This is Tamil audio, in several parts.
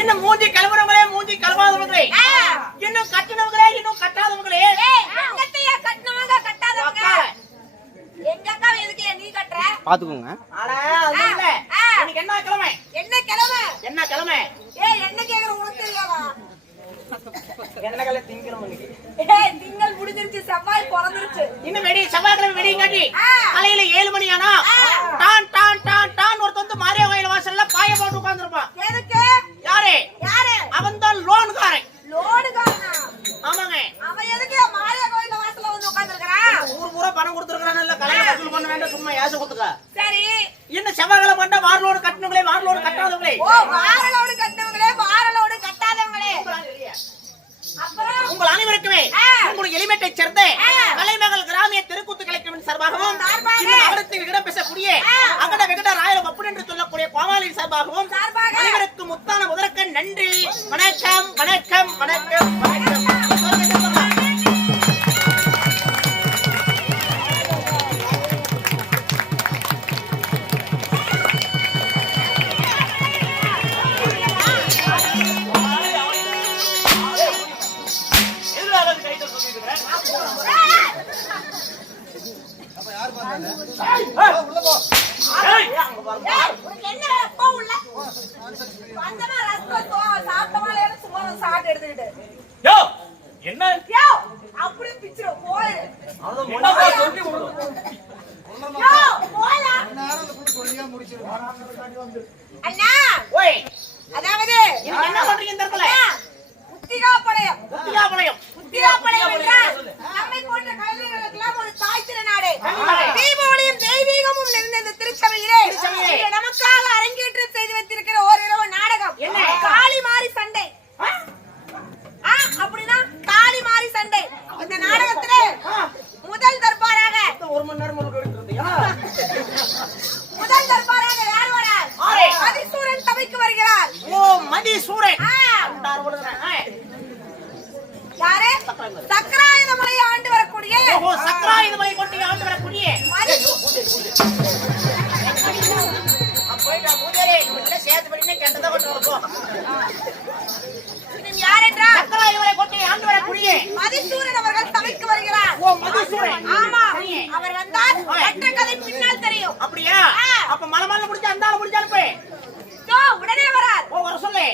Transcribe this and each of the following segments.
இன்னும் மூஞ்சி கழுவுறவங்களே மூஞ்சி கழுவாதவங்களே, இன்னும் கட்டினவங்களே இன்னும் கட்டாதவங்களே. எங்கத்தையா கட்டினவங்க கட்டாதவங்க? எங்க அக்கா எதுக்கு நீ கட்டற? பாத்துக்கோங்க. அட அது இல்ல. இன்னைக்கு என்ன கிழமை? என்ன கிழமை? என்ன கிழமை? என்ன கேக்குற உனக்கு தெரியாதா? என்ன கிழமை? திங்கக்கிழமை இன்னைக்கு. திங்கள் முடிஞ்சிருச்சு, செவ்வாய் பிறந்துருச்சு. இன்னும் வெடி செவ்வாய்க்கிழமை வெடியும் காட்டி காலையில 7 மணி ஆனா டான் டான் டான் டான் ஒருத்தன் வந்து மாரியா கோயில் வாசல்ல பாய போட்டு உட்கார்ந்திருப்பான். எதுக்கு? யாரு? யாரு? அவன் தான் லோனுக்காரன். லோனுக்காரனா? ஆமாங்க. அவன் எதுக்கு மாரியா கோயில் வாசல்ல வந்து உட்கார்ந்திருக்கான்? ஊர் ஊரா பணம் கொடுத்துருக்கானல்ல, கலையில வசூல் பண்ண வேண்டாம், சும்மா ஏச குத்துக்க. சரி. இன்னும் செவ்வாய்க்கிழமை பண்ண வாரலோடு கட்டினவங்களே வாரலோடு கட்டாதவங்களே. ஓ, வாரலோடு கட்டினவங்களே வாரலோடு கட்டாதவங்களே. உங்கள் அனைவருக்குமே உங்களுடைய எலிமெட்டை சேர்ந்த கலைமகள் கிராமிய தெருக்கூத்து கலைக்குழுவின் சார்பாகவும் நகரத்தில் இடம் பேசக்கூடிய அகட வெகட ராயலம் அப்படி என்று சொல்லக்கூடிய கோமாளியின் சார்பாகவும் அனைவருக்கும் முத்தான முதற்க நன்றி. வணக்கம் வணக்கம் வணக்கம் வணக்கம். அதாவது என்ன பண்றீங்க இந்த இடத்துல? உத்திகாப்படையம். உத்திகாப்படையம். உத்திகாப்படையம் என்றால் நம்மை போன்ற கலைஞர்களுக்கெல்லாம் ஒரு தாய் திருநாடு. தீபாவளியும் தெய்வீகமும் நிறைந்த இந்த திருச்சபையிலே நமக்காக அரங்கேற்றம் செய்து வைத்திருக்கிற ஓரிரவு நாடகம் காளி மாரி சண்டை. அப்படின்னா காளி மாரி சண்டை. இந்த நாடகத்திலே முதல் தர்பாராக ஒரு மணி நேரம் முதல் தர்பாராக யார் வரார்? மதிசூரன் சபைக்கு வருகிறார். ஓ, மதிசூரன். யாரு? சக்கராயுதமலை ஆண்டு வரக்கூடிய சக்கராயுதமலை கொண்டு ஆண்டு வரக்கூடிய சேர்த்து பண்ணி கெட்டதை கொண்டு வரப்போம். யார் என்றால் சக்கராயுதமலை கொண்டு ஆண்டு வரக்கூடிய மதிசூரன் அவர்கள் சபைக்கு வருகிறார். ஓ, மதிசூரன். ஆமா, அவர் வந்தால் மற்ற கதை பின்னால் தெரியும். அப்படியா? அப்ப மலமல்ல முடிஞ்ச அந்த ஆளு முடிஞ்ச அனுப்பு. உடனே வரார். ஓ, வர சொல்லு.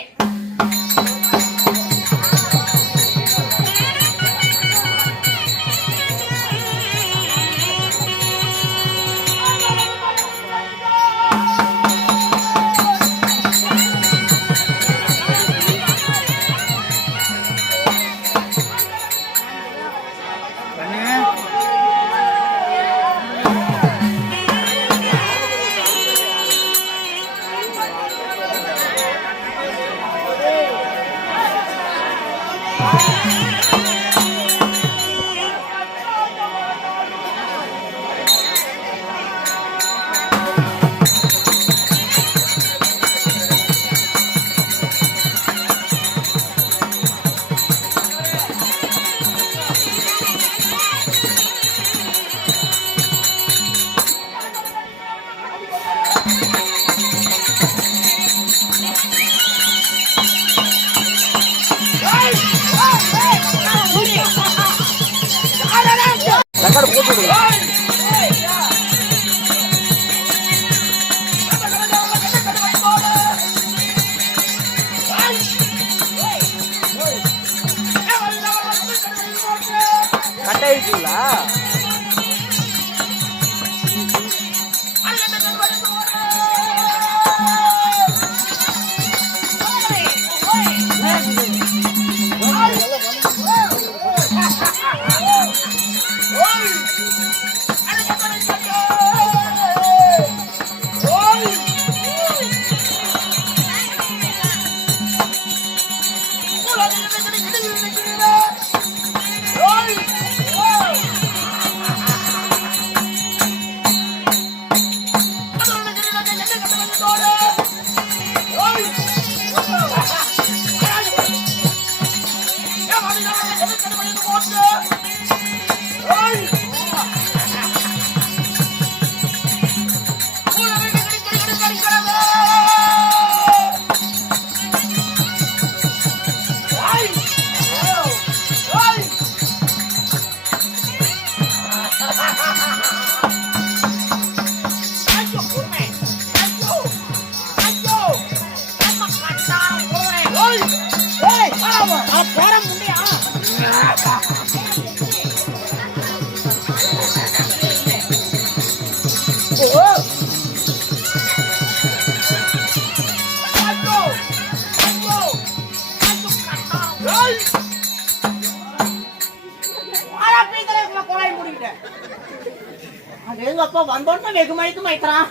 அப்ப வந்தோன்னு வெகுமணிக்கு மைத்தான்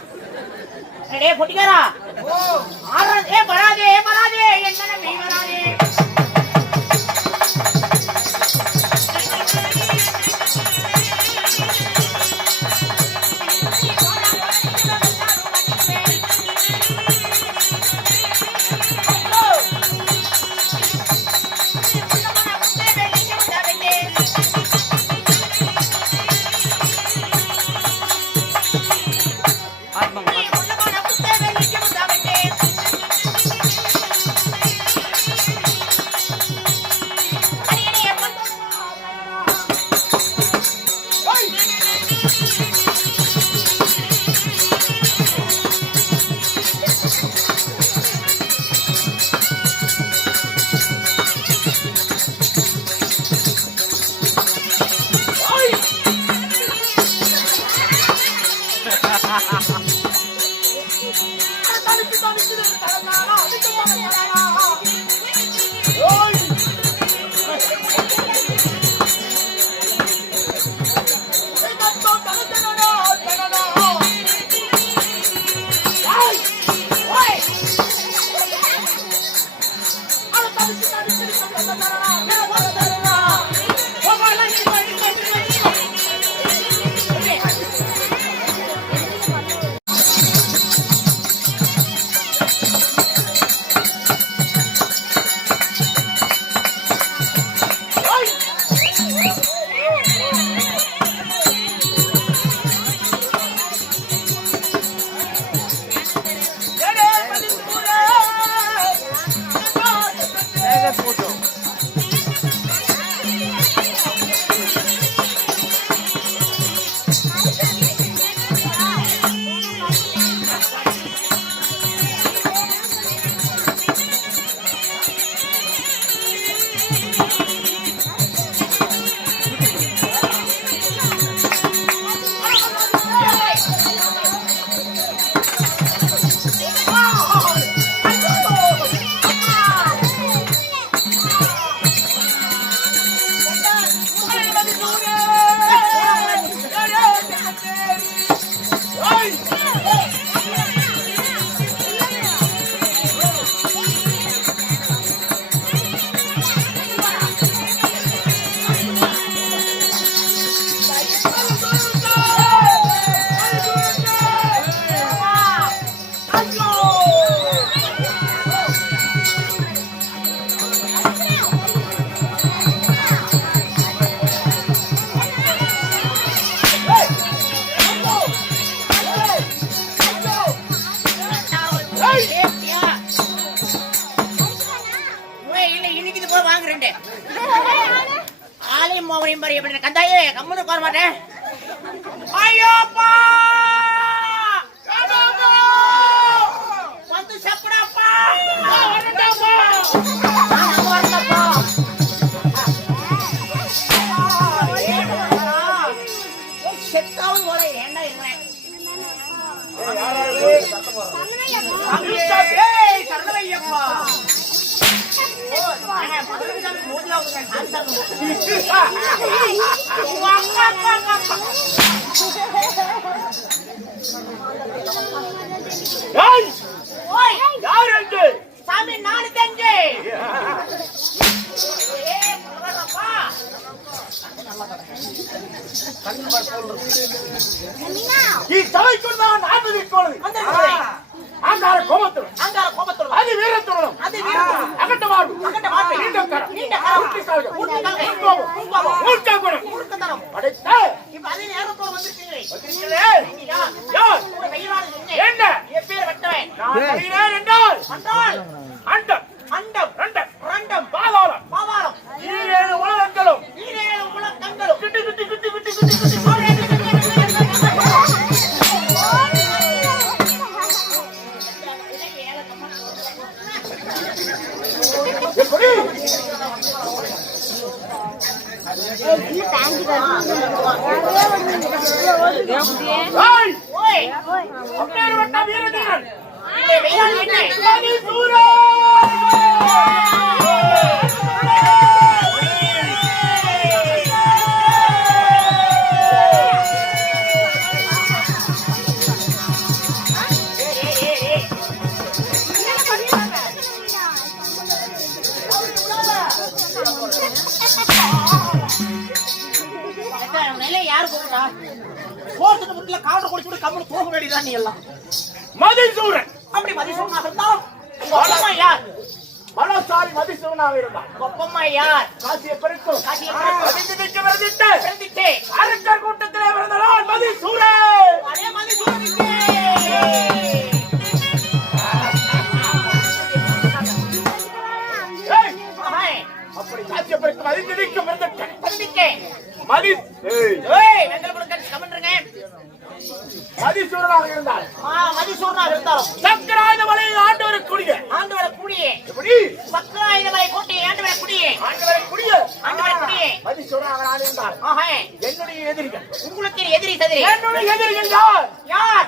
டே பொட்டிக்காரா வராதே வராதே என்ன நீ வராதே கந்தாயே கம்முன்னு உட்கார மாட்டேன் ஐயோப்பா வந்து செப்படாப்பா செத்தாவது போல ஏண்டா இருவேன் சரணமையப்பா சாமி நானு தஞ்சை அது வீரத்துடன் அகட்டமாடு நீண்ட கரம் என்ன எப்பேர் வெட்டவன் என்றால் அண்டம் அண்டம் ரண்டம் ரண்டம் பாதாளம் பாதாளம் ஈரேழு உலகங்களும் குட்டி குட்டி குட்டி குட்டி குட்டி குட்டி வீரதீரன் போர்த்துட்டு முட்டில காவல் குடிச்சுட்டு கம்முனு போக வேண்டியதான் நீ எல்லாம். மதிசூரன் அப்படி மதிசூரனாக இருந்தாலும் உங்க அப்பா யார்? பலசாலி மதிசூரனாக இருந்தான். அப்பா யார்? காசியை பறிக்கும் காசியை பறிக்கும். மதித்து வருதித்து பிறந்துட்டு அரக்கர் கூட்டத்திலே பிறந்தவன் மதிசூரன். அதே மதிசூரனுக்கு ஏய், ஆஹ், அப்படி காசியை பறிக்கும் மதித்து பிறந்துட்டேன். பிறந்துட்டு மதி ஏய் வெங்கல கொடுக்க கமன்றங்க. மதிசூரனாக இருந்தால் மதிசூரனாக இருந்தாலும் சக்கராயுத மலையை ஆண்டு வரக்கூடிய ஆண்டு வரக்கூடியே எப்படி சக்கராயுத மலை கோட்டை ஆண்டு வரக்கூடியே ஆண்டு வரக்கூடிய ஆண்டு வரக்கூடியே மதிசூரனாக நான் இருந்தால் ஆஹா என்னுடைய எதிரிகள் உங்களுக்கு எதிரி சதிரி என்னுடைய எதிரிகள் யார்? யார்?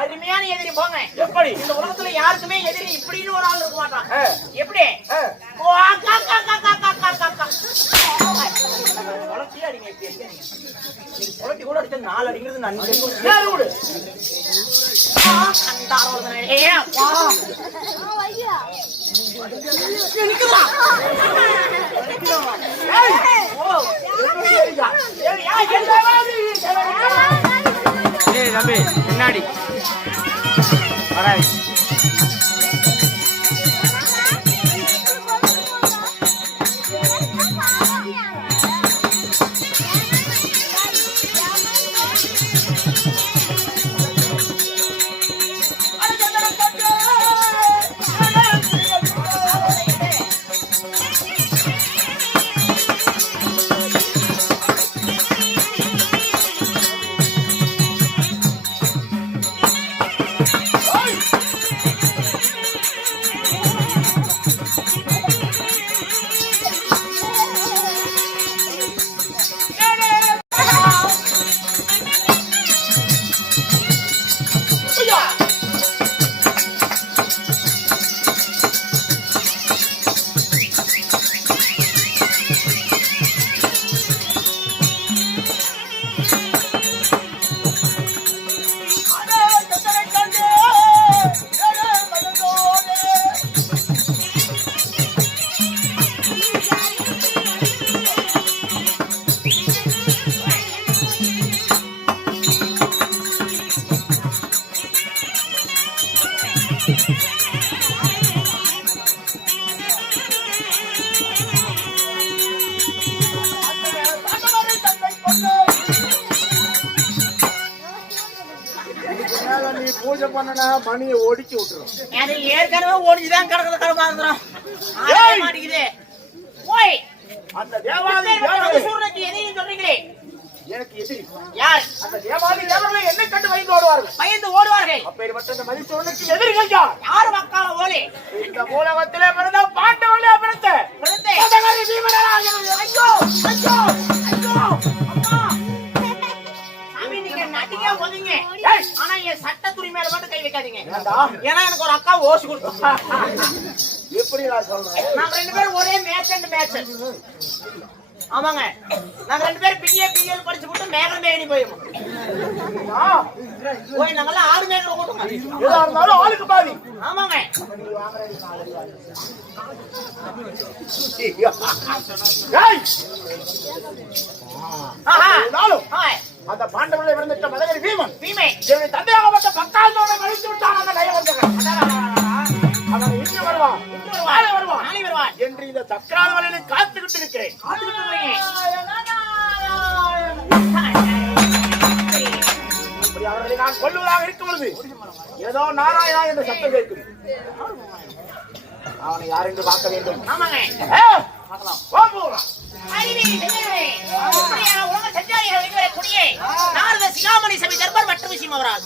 அருமையான எதிரி போங்க. எப்படி? இந்த உலகத்துல யாருக்குமே எதிரி இப்படின்னு ஒரு ஆள் இருக்க மாட்டான். ஆ. எப்படி? ஆ. ஓ அக்கா அக்கா அக்கா அக்கா அக்கா அக்கா. உலகத்தையே அடிங்க இப்படி அடிங்க. நீங்க உலகத்தை கூட அடிச்சா 4 அடிங்கிறது நன்மை. யார் விடு? கண்டாரோதனே. ஏய் அப்பா. நிக்குதா? ஏய், ஓ. என்னுடைய எதிரிகள். ஏய் யா என்னவாதி? ஏய் தம்பி பின்னாடி வராது. நீ பூஜை பண்ணனா மணியை ஒடிச்சு விட்டுரும். அது ஏற்கனவே ஓடிச்சுதான் கிடக்குது கருமாந்திரம். ஏய். மாட்டேங்குது. ஓய். அந்த தேவாதி இப்பேற்பட்ட தேவர்கள் மதிசூரனுக்கு எதிரின்னு சொல்றீங்களே. எனக்கு எதிரி. யார்? அந்த தேவாதி தேவர்களை என்னை கண்டு பயந்து ஓடுவார்கள். பயந்து ஓடுவார்கள். அப்பேற்பட்ட அந்த மதிசூரனுக்கு எதிரிகள் யார்? யாரு மக்கால ஓலே? இந்த மூலகத்திலே பிறந்த பாண்டவர்களே பிறந்த பிறந்தே. பதகரி பீமனாக ஐயோ ஐயோ ஐயோ அம்மா. சாமி நீங்க நட்டிக்கே ஒதுங்க. ஏய். ஆனா என் சட்ட துணி மேல மட்டும் கை வைக்காதீங்க. ஏண்டா? ஏன்னா எனக்கு ஒரு அக்கா ஓசி கொடுத்தா. எப்படி நான் சொல்றேன்? நாங்க 2 பேரும் ஒரே மேட்ச் அண்ட் மேட்ச். ஆமாங்க. நாங்க 2 பேரும் பிஏ படிச்சு போட்டு மேகல் மேகனி போயிடும். போய் நாங்கெல்லாம் 6 மேகல் போட்டுங்க. எதா இருந்தாலும் ஆளுக்கு பாதி. ஆமாங்க. ஏய், ஆஹா. இருந்தாலும் ஹாய். அந்த பாண்டவர்களை பிறந்த மதகரி பீமன் பீமை. இவனை தந்தையாகப்பட்ட பக்காந்தோட மறைத்து விட்டான் அந்த நயவந்தகன். அவன் இன்று வருவான், நாளை வருவான் நாளை வருவான். என்று இந்த சக்கராவளியை காத்துக்கிட்டு இருக்கிறேன். காத்துக்கிட்டு இருக்கீங்க. இப்படி அவர்களை நான் கொல்லுவதாக இருக்கும் பொழுது ஏதோ நாராயணா என்ற சத்தம் கேட்குது. அவனை யார் என்று பார்க்க வேண்டும். ஆமாங்க. ஓ போகிறான். அறிவே செய்யவே. அப்படியா உலக சஞ்சாரிகள் வெளிவரக்கூடிய நாரத சிகாமணி சபை தர்பார் மற்றும் விஷயம் அவரால்